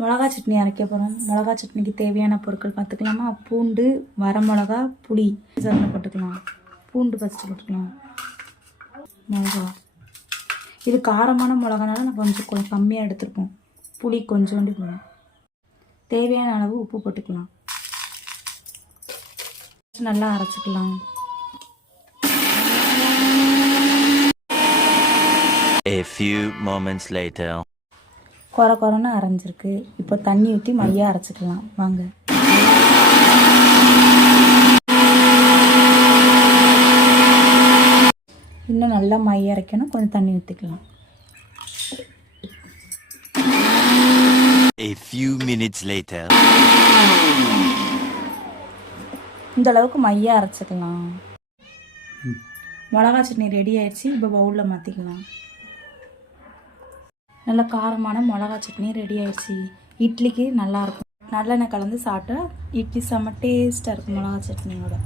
மிளகா சட்னி அரைக்க போகிறோம். மிளகா சட்னிக்கு தேவையான பொருட்கள் பார்த்துக்கலாமா? பூண்டு, வரமிளகா, புளி சரணை போட்டுக்கலாம். பூண்டு ஃபஸ்ட்டு போட்டுக்கலாம். மிளகா இது காரமான மிளகானால நான் கொஞ்சம் கம்மியாக எடுத்துருக்கோம். புளி கொஞ்சோண்டு போடும். தேவையான அளவு உப்பு போட்டுக்கலாம். நல்லா அரைச்சிக்கலாம். A few moments later. கொரன்னு அரைஞ்சிருக்கு. இப்போ தண்ணி ஊற்றி மையாக அரைச்சிக்கலாம் வாங்க. இன்னும் நல்லா மைய அரைக்கணும். கொஞ்சம் தண்ணி ஊற்றிக்கலாம். A few minutes later. இந்த அளவுக்கு மைய அரைச்சிக்கலாம். மிளகா சட்னி ரெடி ஆயிடுச்சு. இப்போ பவுலில் மாற்றிக்கலாம். நல்ல காரமான மிளகா சட்னி ரெடி ஆயிடுச்சு. இட்லிக்கு நல்லாயிருக்கும். நல்லெண்ணெய் கலந்து சாப்பிட்டா இட்லி செம்ம டேஸ்ட்டாக இருக்கும் மிளகா சட்னியோட.